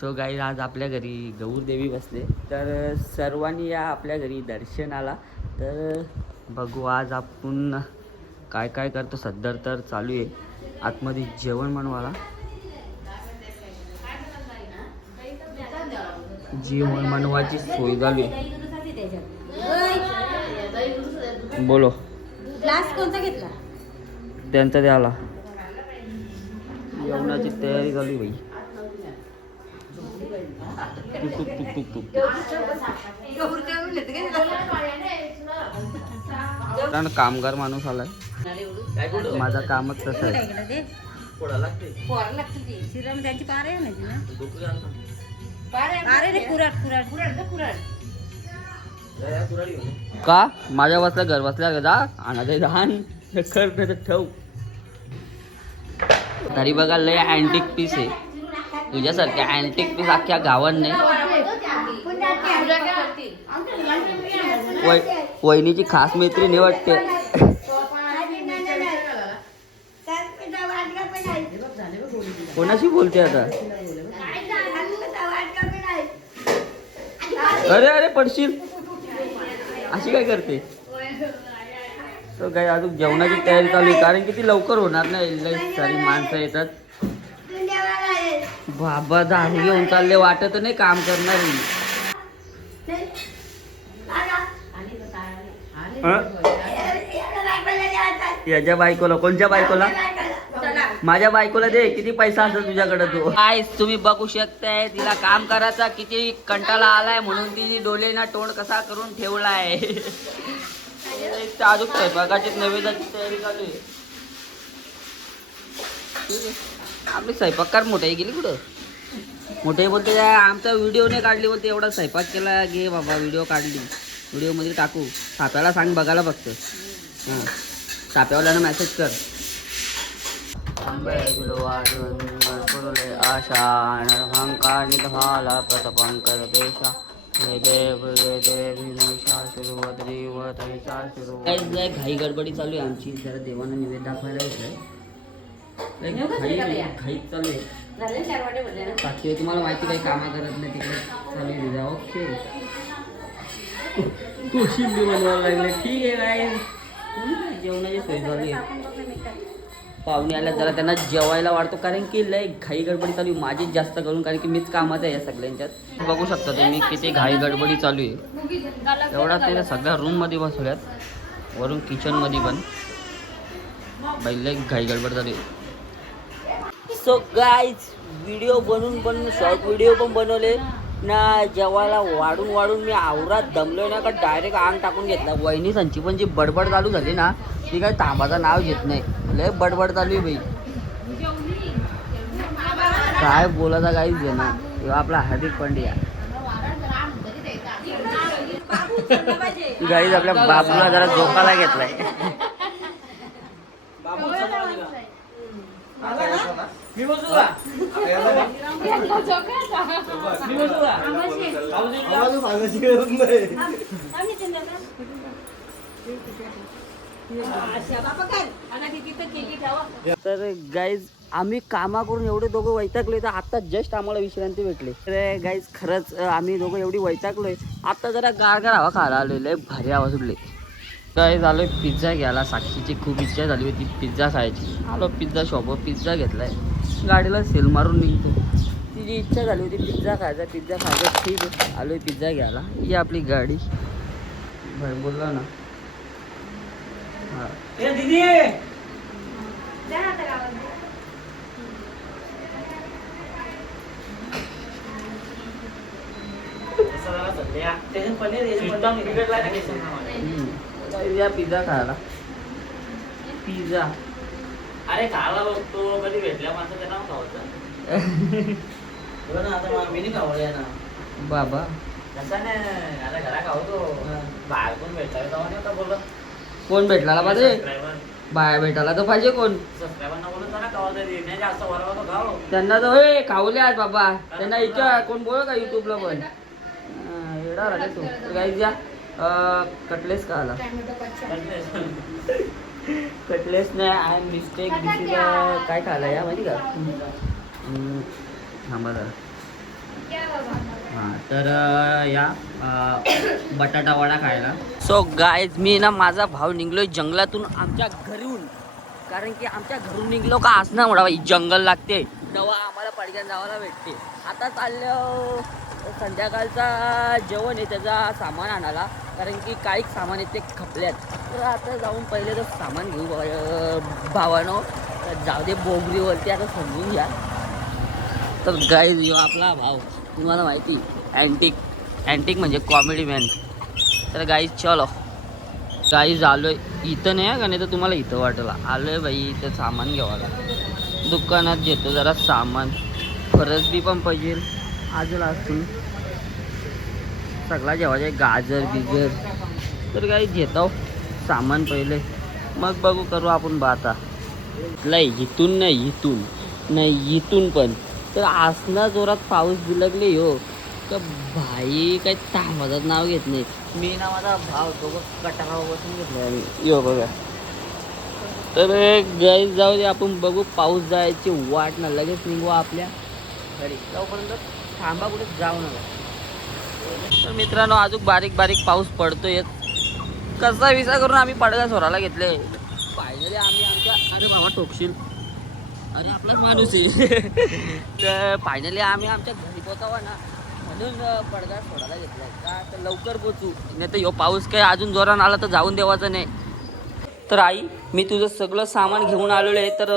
So गाई आज आपल्या घरी गौर देवी बसले. तर सर्वांनी या आपल्या घरी दर्शनाला. तर बघू आज आपण काय काय करतो. सध्या तर चालू आहे. आतमध्ये जेवण बनवायला. जेवण बनवायची सोय चालू आहे. बोलो. ग्लास कोणता घेतला? त्यांचा द्याला जेवणाची तयारी झाली बाई टुक टुक टुक टुक टुक कारण कामगार माणूस आलाय. माझा कामच तसं आहे. श्रीराम त्यांची पार आहे ना का? माझ्या बसल्या घर बसल्या जा आणि लहान कर ठेव. तरी बघा लय अँटिक पीस आहे. तुझ्यासारख्या अँटिक पीस अख्ख्या गावात नाही वहिनीची खास मैत्री निवडते कोणाशी बोलते आता? अरे अरे पडशील. अशी काय करते? तो काय अजून जेवणाची तयारी चालू आहे कारण की ती लवकर होणार नाही. लई सारी माणसं येतात. बाबा दारू घेऊन चालले वाटत नाही काम करणार याच्या बायकोला कोणत्या बायकोला? माझ्या बायकोला दे किती पैसा असेल तुझ्याकडे तू? काय तुम्ही बघू शकताय तिला काम करायचा किती कंटाळा आलाय म्हणून तिने डोलेना तोंड कसा करून ठेवलाय. अजून स्वयंपाकाची नैवेद्याची तयारी चालू आहे. आपली स्वयंपाककार मोठाई गेली कुठं? मोठे बोलते आमचा व्हिडिओ नाही काढली. बोलते एवढा स्वयंपाक केला घे बाबा व्हिडिओ काढली. व्हिडिओमध्ये टाकू साप्याला सांग बघायला फक्त. हां. साप्यावाल्यानं मेसेज कर. आशा अहंकार निधाला प्रतपंकर देशा सुरुवात घाई गडबडी चालू आहे आमची. जरा देवानं निवेद दाखवायला येतोय चालू आहे बाकी तुम्हाला माहिती काही कामा करत नाही तिकडे. चालू तुझा ओके. कोशिंबी बनवायला लागले. ठीक आहे काय जेवणाची सोय झाली. पाहुणे आल्या जरा त्यांना जेवायला वाढतो. कारण की लय घाई गडबडी चालू आहे. माझीच जास्त करून कारण की मीच कामात आहे या सगळ्यांच्यात. बघू शकता तुम्ही किती घाई गडबडी चालू आहे. एवढा ते सगळ्या रूममध्ये बसवल्यात वरून किचनमध्ये पण. बाई लय घाई गडबड चालू आहे. सो गाईज व्हिडिओ बनवून बनवून शॉर्ट व्हिडिओ पण बनवले. ना जेवायला वाढून वाढून मी आवरात दमलोय ना का डायरेक्ट अंग टाकून घेतला. वहिनी संची पण जी बडबड चालू झाली ना ती काही थांबाचं नाव घेत नाही. लय बडबड चालू आहे बाई. काय बोलायचा काहीच घे ना. तेव्हा आपला हार्दिक पांड्या. गाईज आपल्या बाबूला जरा झोपाला घेतलाय. तर गाईज आम्ही कामा करून एवढे दोघं वैतागले तर आता जस्ट आम्हाला विश्रांती भेटली. तर गाईज खरंच आम्ही दोघं एवढी वैतागलोय. आता जरा गारगार हवा खायला आलेलो आहे भारी हवा सुटली. काय झालं पिझ्झा घ्यायला. साक्षीची खूप इच्छा झाली होती पिझ्झा खायची. आलो पिझ्झा शॉपवर पिझ्झा घेतलाय. गाडीला सेल मारून निघतो. तिची इच्छा झाली होती पिझ्झा खायचा पिझ्झा खायचा ठीक आहे. आलोय पिझ्झा घ्यायला. ही आपली गाडी. भाई बोलला ना. हां. पिझ्झा खायला. पिझ्झा. अरे खायला बघतो कधी भेटल्या माणसं त्यांना ना आता मला मी नाही खावल्या ना बाबा. तसा नाही आता घरा खावतो बाहेर कोण भेटला तेव्हा नाही होता बोलत? कोण भेटला पाहिजे? बाया भेटायला तर पाहिजे कोण? सबस्क्रायबरना बोलत ना खावा तरी. नाही जास्त वरवा तो खाव त्यांना तर होय खावले आज बाबा. त्यांना इच्छा कोण बोल का युट्यूबला पण? येडा राहिला तू. काही द्या कटलेस का आला कटलेस नाही आय मिस्टेक दिस काय? खायला या माहिती का? थांबा हां तर या बटाटा वडा खायला. सो गायज मी ना माझा भाव निघलोय जंगलातून आमच्या घरून. कारण की आमच्या घरून निघलो का असणार म्हणा जंगल लागते. तेव्हा आम्हाला पडक्यात जावायला भेटते. आता चाललो. संध्याकाळचा जेवण आहे त्याचा सामान आणायला. कारण की काही सामान आहे ते खपल्यात. तर आता जाऊन पहिले तर सामान घेऊ बा- भावानो. तर जाऊ दे बोगरीवरती आता समजून घ्या. तर गाईज यो आपला भाव तुम्हाला माहिती अँटिक अँटिक म्हणजे कॉमेडी मॅन तर गाईज चलो. गाईज आलो आहे इथं नाही का? नाही तर तुम्हाला इथं वाटलं. आलो आहे बाई इथं सामान घ्यावाला दुकानात घेतो जरा सामान. फरस बी पण पाहिजे. आजला असून. सगळा जेवायचा गाजर बिजर तर काही घेतो. सामान पहिले. मग बघू करू आपण बाता नाही इथून नाही इथून. नाही इथून पण. तर आसना जोरात पाऊस बिलगले हो तर भाई काही तामाचं नाव घेत नाही. मी ना माझा भाव तो कटारावर बसून घेतला यो बघा. तर गाई जाऊ दे आपण बघू पाऊस जायची वाट ना लगेच निघू आपल्या घरी. तोपर्यंत थांबा कुठे जाऊ नका. तर मित्रांनो अजून बारीक बारीक पाऊस पडतोय. कसा विसा करून आम्ही पडगा सोराला घेतले. फायनली आम्ही आमच्या अरे बाबा टोकशील अरे आपलाच माणूस आहे. तर फायनली आम्ही आमच्या घरी पोचावा ना म्हणून पडदा सोडायला घेतला का तर लवकर पोचू नाही तर ह्यो पाऊस काही अजून जोरान आला तर जाऊन देवाचं नाही. तर आई मी तुझं सगळं सामान घेऊन आलेलं आहे तर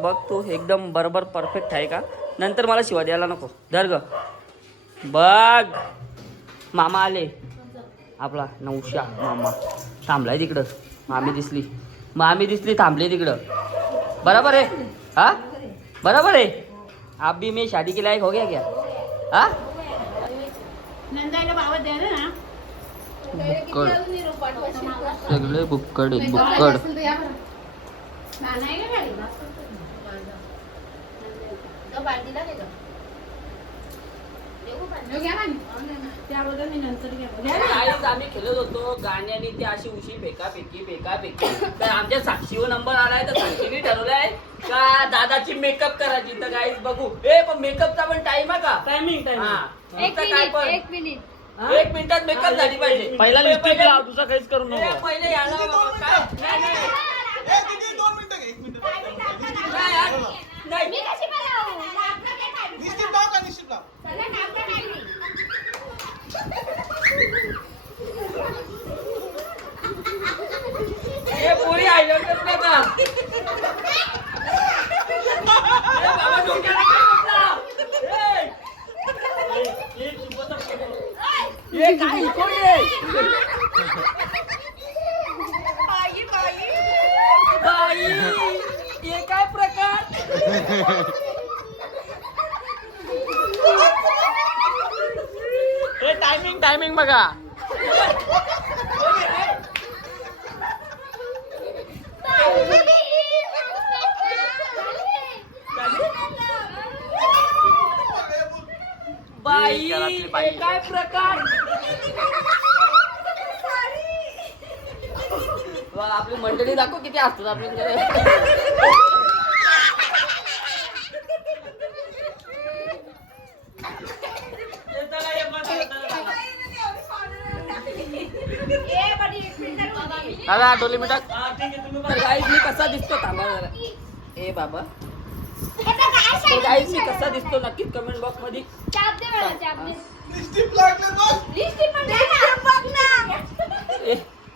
बघ तू एकदम बरोबर परफेक्ट आहे का? नंतर मला शिवा द्यायला नको. धर ग. बघ. मामा आले. आपला नवशा मामा. थांबलाय तिकडं. मामी दिसली. मामी दिसली थांबली तिकडं. बराबर आहे. हा? बराबर आहे. आप भी मी शादी के लायक हो गया क्या? हा नंदाईला बाबा द्या ना बुक्कड. सगळे बुक्कड आहेत बुक्कड. आम्ही खेळत होतो गाण्याने ती अशी उशी फेका फेकी फेका फेकी तर आमच्या साक्षीवर नंबर आलाय तर साक्षीने ठरवलाय का दादाची मेकअप करायची तर गाईज बघू ए पण मेकअपचा पण टाइम आहे का टायमिंग टाइम एक मिनिट. एक मिनिट एक मिनिटात मेकअप झाली पाहिजे पहिला लिपस्टिक लाव तुझं काहीच करू ए, नको पहिले याला बाबा, काय नाही, नाही. नाही, यार. नाही. मी कशी बनवू? आपलं काय timing? चला ना, आपलं timing. ए, पोरी आयलंडच नाही का ए, बाबा, डोक्याला काय बसला? ए. ए, ए, चिपवतं नको. ए, काय इको ये? बाई, हे काय प्रकार ए टायमिंग बघा. बाई. काय प्रकार? आपली मंडळी दाखव किती असतात आपल्याकडे. दादा डोली तर गाईज मी कसा दिसतो थांबा जरा. ए बाबा. गाईज मी कसा दिसतो नक्कीच कमेंट बॉक्समध्ये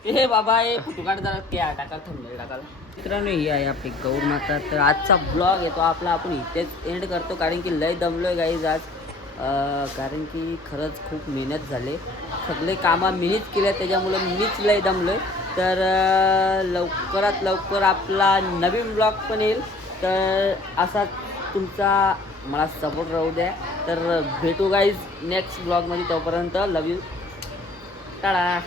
ए बाबा ए फुटुकाट जरा त्या टाकाल थंबनेल टाकाल. मित्रांनो ही आहे आपली गौर माता. तर आजचा ब्लॉग येतो आपला आपण इथेच एंड करतो कारण की लय दमलोय गाईज आज. कारण की खरंच खूप मेहनत झाले. सगळे कामं मीच केल्या त्याच्यामुळं मीच लय दमलोय. तर लवकरात लवकर आपला नवीन ब्लॉग पण येईल. तर असा तुमचा मला सपोर्ट राहू द्या. तर भेटू गाईज नेक्स्ट ब्लॉगमध्ये तोपर्यंत. लव यू टाळा